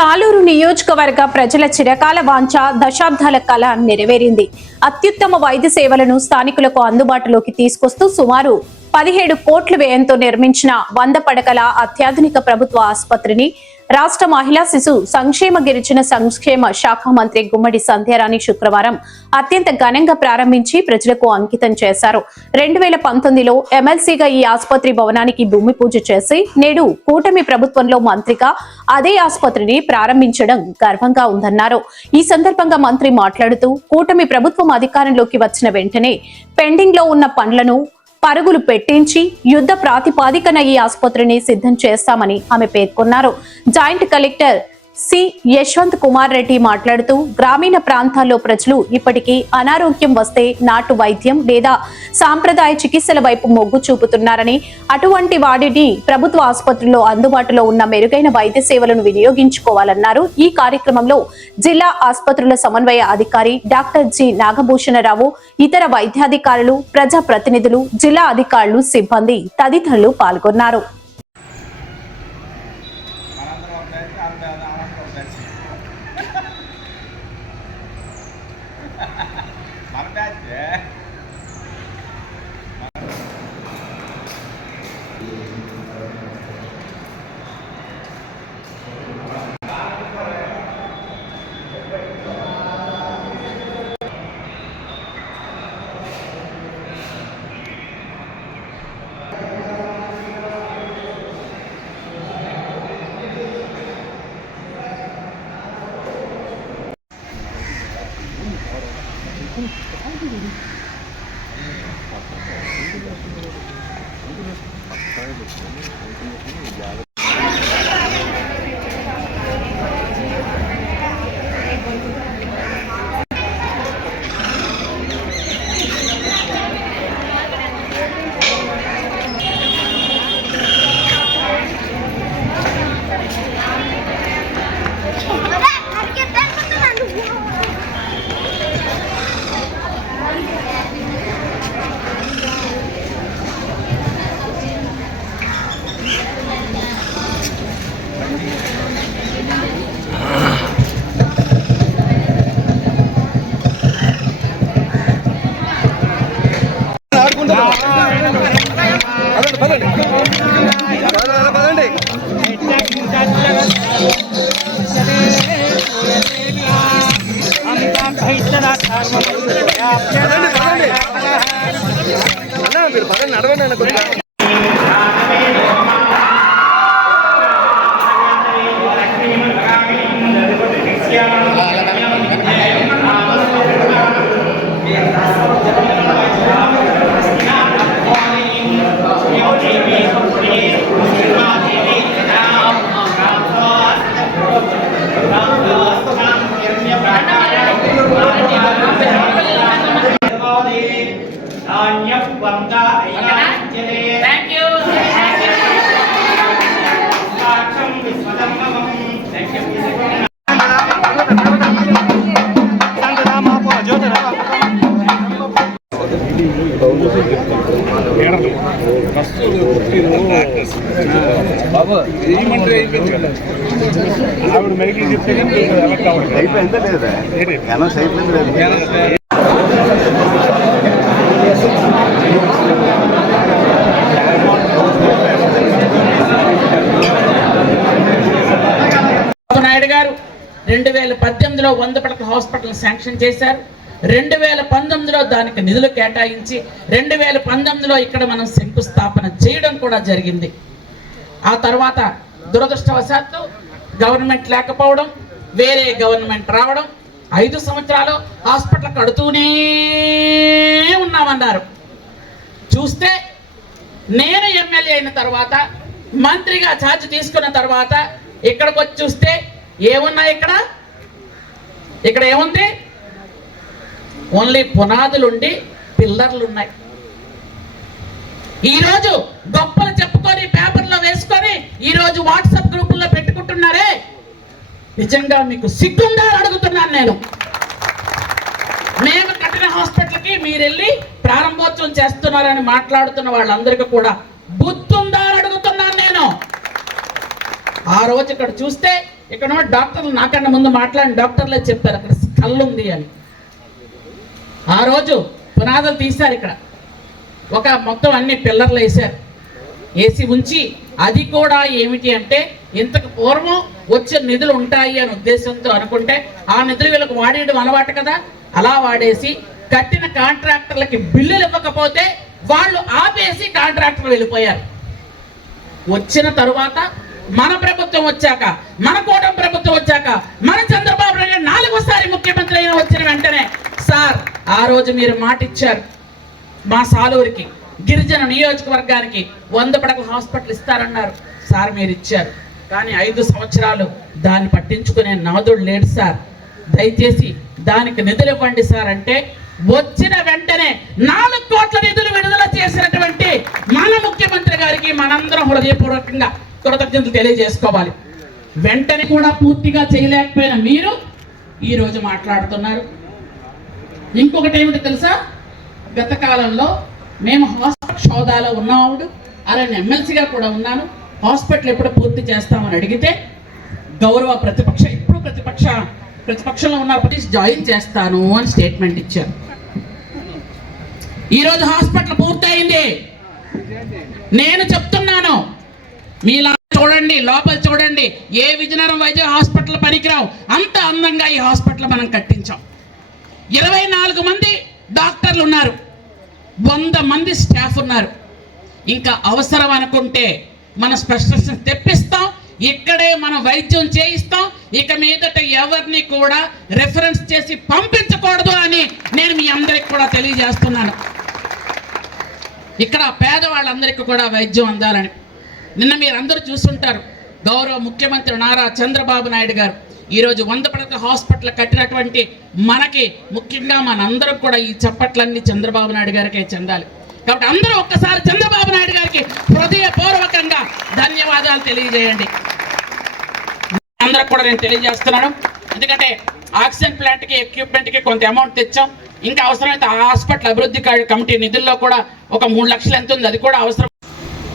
సాలూరు నియోజకవర్గ ప్రజల చిరకాల వాంఛ దశాబ్దాల కళ నెరవేరింది. అత్యుత్తమ వైద్య సేవలను స్థానికులకు అందుబాటులోకి తీసుకొస్తూ సుమారు 17 కోట్ల వ్యయంతో నిర్మించిన 100 పడకల అత్యాధునిక ప్రభుత్వ ఆసుపత్రిని రాష్ట్ర మహిళా శిశు సంక్షేమ గిరిజన సంక్షేమ శాఖ మంత్రి గుమ్మడి సంధ్యారాణి శుక్రవారం అత్యంత ఘనంగా ప్రారంభించి ప్రజలకు అంకితం చేశారు. 2019లో ఎమ్మెల్సీగా ఈ ఆసుపత్రి భవనానికి భూమి పూజ చేసి నేడు కూటమి ప్రభుత్వంలో మంత్రిగా అదే ఆసుపత్రిని ప్రారంభించడం గర్వంగా ఉందన్నారు. ఈ సందర్భంగా మంత్రి మాట్లాడుతూ కూటమి ప్రభుత్వం అధికారంలోకి వచ్చిన వెంటనే పెండింగ్ లో ఉన్న పనులను పరుగులు పెట్టించి యుద్ధ ప్రాతిపాదికన ఈ ఆసుపత్రిని సిద్ధం చేస్తామని ఆమె పేర్కొన్నారు. Joint collector C Yashwant Kumar Reddy మాట్లాడుతూ గ్రామీణ ప్రాంతాల్లో ప్రజలు ఇప్పటికీ అనారోగ్యం వస్తే నాటు వైద్యం లేదా సాంప్రదాయ చికిత్సల వైపు మొగ్గు చూపుతున్నారని, అటువంటి వాటిని ప్రభుత్వ ఆసుపత్రుల్లో అందుబాటులో ఉన్న మెరుగైన వైద్య సేవలను వినియోగించుకోవాలన్నారు. ఈ కార్యక్రమంలో జిల్లా ఆసుపత్రుల సమన్వయ అధికారి డాక్టర్ జి నాగభూషణరావు, ఇతర వైద్యాధికారులు, ప్రజా ప్రతినిధులు, జిల్లా అధికారులు, సిబ్బంది తదితరులు పాల్గొన్నారు. ఆవిడ మెడికల్ చెప్తే అయిపోయిందా లేదా అనౌన్స్ అయిపోయింది లేదు. నాయుడు గారు 2018లో 100 పడకల హాస్పిటల్ శాంక్షన్ చేశారు. 2019లో దానికి నిధులు కేటాయించి 2019లో ఇక్కడ మనం శంకుస్థాపన చేయడం కూడా జరిగింది. ఆ తర్వాత దురదృష్టవశాత్తు గవర్నమెంట్ లేకపోవడం, వేరే గవర్నమెంట్ రావడం, 5 సంవత్సరాలు హాస్పిటల్ కడుతూనే ఉన్నామన్నారు. చూస్తే నేను ఎమ్మెల్యే అయిన తర్వాత, మంత్రిగా ఛార్జ్ తీసుకున్న తర్వాత ఇక్కడికి వచ్చి చూస్తే ఏమున్నాయి? ఇక్కడ ఏముంది? ఓన్లీ పునాదులుండి పిల్లర్లు ఉన్నాయి. ఈరోజు గొప్పలు చెప్పుకొని పేపర్లో వేసుకొని ఈరోజు వాట్సాప్ గ్రూపుల్లో పెట్టుకుంటున్నారే, నిజంగా మీకు సిగ్గుందా అడుగుతున్నాను నేను. మేము కట్టిన హాస్పిటల్కి మీరు వెళ్ళి ప్రారంభోత్సవం చేస్తున్నారని మాట్లాడుతున్న వాళ్ళందరికీ కూడా బుద్ధుందా అడుగుతున్నాను నేను. ఆ రోజు ఇక్కడ చూస్తే ఇక్కడ డాక్టర్లు నాకన్నా ముందు మాట్లాడిన డాక్టర్లే చెప్పారు అక్కడ కళ్ళు ఉంది అని. ఆ రోజు పునాదులు తీశారు, ఇక్కడ ఒక మొత్తం అన్ని పిల్లర్లు వేశారు, వేసి ఉంచి అది కూడా ఏమిటి అంటే ఇంతకు పూర్వం వచ్చే నిధులు ఉంటాయి అనే ఉద్దేశంతో అనుకుంటే ఆ నిధులు వీళ్ళకి వాడేయడం అలవాటు కదా, అలా వాడేసి కట్టిన కాంట్రాక్టర్లకి బిల్లులు ఇవ్వకపోతే వాళ్ళు ఆపేసి కాంట్రాక్టర్లు వెళ్ళిపోయారు. వచ్చిన తరువాత మన ప్రభుత్వం వచ్చాక, మన కూటమి ప్రభుత్వం వచ్చాక, మన చంద్రబాబు నాయుడు 4వ ముఖ్యమంత్రి అయిన వచ్చిన వెంటనే సార్ ఆ రోజు మీరు మాట ఇచ్చారు మా సాలూరికి గిరిజన నియోజకవర్గానికి 100 పడకల హాస్పిటల్ ఇస్తారన్నారు సార్, మీరు ఇచ్చారు. కానీ 5 సంవత్సరాలు దాన్ని పట్టించుకునే నాదుడు లేడు సార్. దయచేసి దానికి నిధులు ఇవ్వండి సార్ అంటే వచ్చిన వెంటనే 4 కోట్ల నిధులు విడుదల చేసినటువంటి మన ముఖ్యమంత్రి గారికి మనందరం హృదయపూర్వకంగా కృతజ్ఞతలు తెలియజేసుకోవాలి. వెంటనే కూడా పూర్తిగా చేయలేకపోయిన మీరు ఈరోజు మాట్లాడుతున్నారు. ఇంకొకటి ఏమిటి తెలుసా, గత కాలంలో మేము హాస్పిటల్ సోదాలో ఉన్నాడు, అలానే ఎమ్మెల్సీగా కూడా ఉన్నాను, హాస్పిటల్ ఎప్పుడు పూర్తి చేస్తామని అడిగితే గౌరవ ప్రతిపక్ష ఇప్పుడు ప్రతిపక్షంలో ఉన్న జాయిన్ చేస్తాను అని స్టేట్మెంట్ ఇచ్చారు. ఈరోజు హాస్పిటల్ పూర్తయింది. నేను చెప్తున్నాను, మీలా చూడండి, లోపల చూడండి, ఏ విజయనగరం వైద్య హాస్పిటల్ పనికిరావు అంత అందంగా ఈ హాస్పిటల్ మనం కట్టించాం. 24 మంది డాక్టర్లు ఉన్నారు, 100 మంది స్టాఫ్ ఉన్నారు. ఇంకా అవసరం అనుకుంటే మన స్పెషలిస్ట్ తెప్పిస్తాం, ఇక్కడే మనం వైద్యం చేయిస్తాం. ఇక మీదట ఎవరిని కూడా రెఫరెన్స్ చేసి పంపించకూడదు అని నేను మీ అందరికి కూడా తెలియజేస్తున్నాను. ఇక్కడ పేదవాళ్ళందరికీ కూడా వైద్యం అందాలని. నిన్న మీరు అందరూ చూస్తుంటారు, గౌరవ ముఖ్యమంత్రి నారా చంద్రబాబు నాయుడు గారు ఈరోజు 100 పడకల హాస్పిటల్ కట్టినటువంటి మనకి ముఖ్యంగా మనందరం కూడా ఈ చప్పట్లన్నీ చంద్రబాబు నాయుడు గారికే చెందాలి. కాబట్టి అందరూ ఒక్కసారి చంద్రబాబు నాయుడు గారికి హృదయపూర్వకంగా ధన్యవాదాలు తెలియజేయండి. అందరికి కూడా నేను తెలియజేస్తున్నాను. ఎందుకంటే ఆక్సిజన్ ప్లాంట్కి ఎక్విప్మెంట్కి కొంత అమౌంట్ తెచ్చాం. ఇంకా అవసరమైతే ఆ హాస్పిటల్ అభివృద్ధి కమిటీ నిధుల్లో కూడా ఒక 3 లక్షలు ఎంత ఉంది, అది కూడా అవసరం.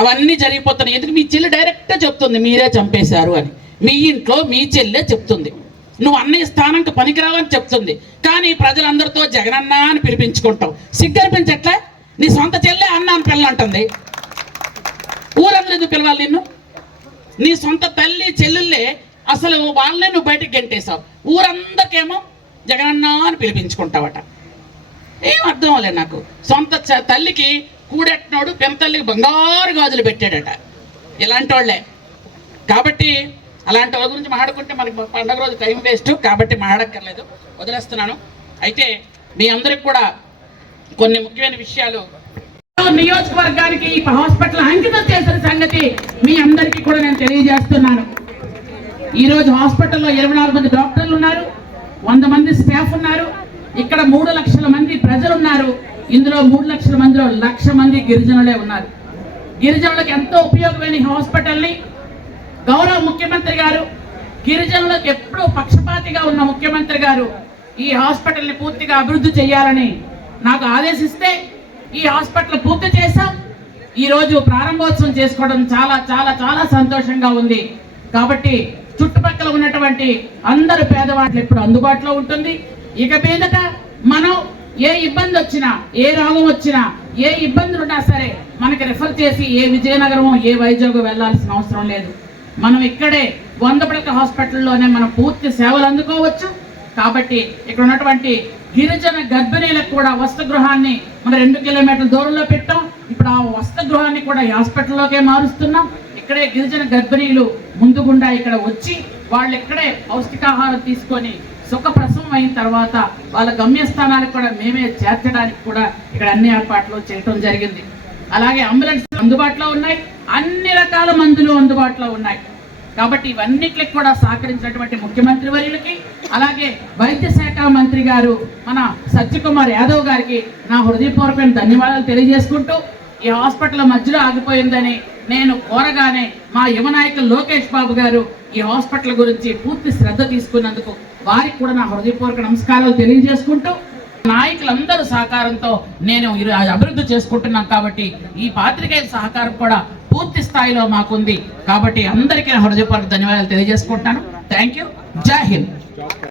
అవన్నీ జరిగిపోతున్నాయి. ఎందుకు మీ చెల్లి డైరెక్ట్గా చెప్తుంది మీరే చంపేశారు అని. మీ ఇంట్లో మీ చెల్లె చెప్తుంది, నువ్వు అన్నయ్య స్థానంకి పనికిరావని చెప్తుంది. కానీ ప్రజలందరితో జగనన్న అని పిలిపించుకుంటావు. సిగ్గనిపించట్లే? నీ సొంత చెల్లె అన్న అని పిల్లంటుంది, ఊరందరూ ఎందుకు పిలవాలి నిన్ను? నీ సొంత తల్లి చెల్లెళ్ళే అసలు వాళ్ళనే నువ్వు బయటకు గెంటేశావు. ఊరందరికేమో జగనన్న అని పిలిపించుకుంటావట. ఏం అర్థం అవ్వలేదు నాకు. సొంత తల్లికి కూడెట్టినోడు పెంతల్లికి బంగారు గాజులు పెట్టాడట. ఇలాంటి వాళ్ళే. కాబట్టి అలాంటి వాళ్ళ గురించి మాట్లాడుకుంటే మనకి పండుగ రోజు టైం వేస్ట్, కాబట్టి మాట్లాడక్కర్లేదు, వదిలేస్తున్నాను. అయితే మీ అందరికి కూడా కొన్ని ముఖ్యమైన విషయాలు, నియోజకవర్గానికి ఈ హాస్పిటల్ అంకితం చేసిన సంగతి మీ అందరికీ కూడా నేను తెలియజేస్తున్నాను. ఈరోజు హాస్పిటల్లో 24 మంది డాక్టర్లు ఉన్నారు, 100 మంది స్టాఫ్ ఉన్నారు. ఇక్కడ 3 లక్షల మంది ప్రజలు ఉన్నారు. ఇందులో 3 లక్షల మందిలో 1,00,000 మంది గిరిజనులే ఉన్నారు. గిరిజనులకు ఎంతో ఉపయోగమైన ఈ హాస్పిటల్ని గౌరవ ముఖ్యమంత్రి గారు, గిరిజనులకు ఎప్పుడూ పక్షపాతిగా ఉన్న ముఖ్యమంత్రి గారు ఈ హాస్పిటల్ని పూర్తిగా అభివృద్ధి చేయాలని నాకు ఆదేశిస్తే ఈ హాస్పిటల్ పూర్తి చేశాం. ఈరోజు ప్రారంభోత్సవం చేసుకోవడం చాలా చాలా చాలా సంతోషంగా ఉంది. కాబట్టి చుట్టుపక్కల ఉన్నటువంటి అందరు పేదవాళ్ళు ఇప్పుడు అందుబాటులో ఉంటుంది. ఇక మీదట మనం ఏ ఇబ్బంది వచ్చినా, ఏ రోగం వచ్చినా, ఏ ఇబ్బందులు ఉన్నా సరే మనకి రెఫర్ చేసి ఏ విజయనగరం ఏ వైజాగ్ వెళ్లాల్సిన అవసరం లేదు. మనం ఇక్కడే 100 పడకల హాస్పిటల్లోనే మనం పూర్తి సేవలు అందుకోవచ్చు. కాబట్టి ఇక్కడ ఉన్నటువంటి గిరిజన గర్భిణీలకు కూడా వసతిగృహాన్ని మనం 2 కిలోమీటర్ల దూరంలో పెట్టాం. ఇప్పుడు ఆ వసతిగృహాన్ని కూడా ఈ హాస్పిటల్లోకే మారుస్తున్నాం. ఇక్కడే గిరిజన గర్భిణీలు ముందుగుండా ఇక్కడ వచ్చి వాళ్ళు ఇక్కడే పౌష్టికాహారం తీసుకొని సుఖప్రసవం అయిన తర్వాత వాళ్ళ గమ్యస్థానాలకు కూడా మేమే చేర్చడానికి కూడా ఇక్కడ అన్ని ఏర్పాట్లు చేయడం జరిగింది. అలాగే అంబులెన్స్ అందుబాటులో ఉన్నాయి, అన్ని రకాల మందులు అందుబాటులో ఉన్నాయి. కాబట్టి ఇవన్నిటికి కూడా సహకరించినటువంటి ముఖ్యమంత్రి వర్యులకి, అలాగే వైద్య శాఖ మంత్రి గారు మన సత్యకుమార్ యాదవ్ గారికి నా హృదయపూర్వకమైన ధన్యవాదాలు తెలియజేసుకుంటూ, ఈ హాస్పిటల్ మధ్యలో ఆగిపోయిందని నేను కోరగానే మా యువ నాయకులు లోకేష్ బాబు గారు ఈ హాస్పిటల్ గురించి పూర్తి శ్రద్ధ తీసుకున్నందుకు వారికి కూడా నా హృదయపూర్వక నమస్కారాలు తెలియజేసుకుంటూ, నాయకులందరూ సహకారంతో నేను అభివృద్ధి చేసుకుంటున్నాం. కాబట్టి ఈ పాత్రికేయుల సహకారం కూడా పూర్తి స్థాయిలో మాకుంది. కాబట్టి అందరికీ హృదయపూర్వక ధన్యవాదాలు తెలియజేసుకుంటున్నాను. Thank you. జై హింద్.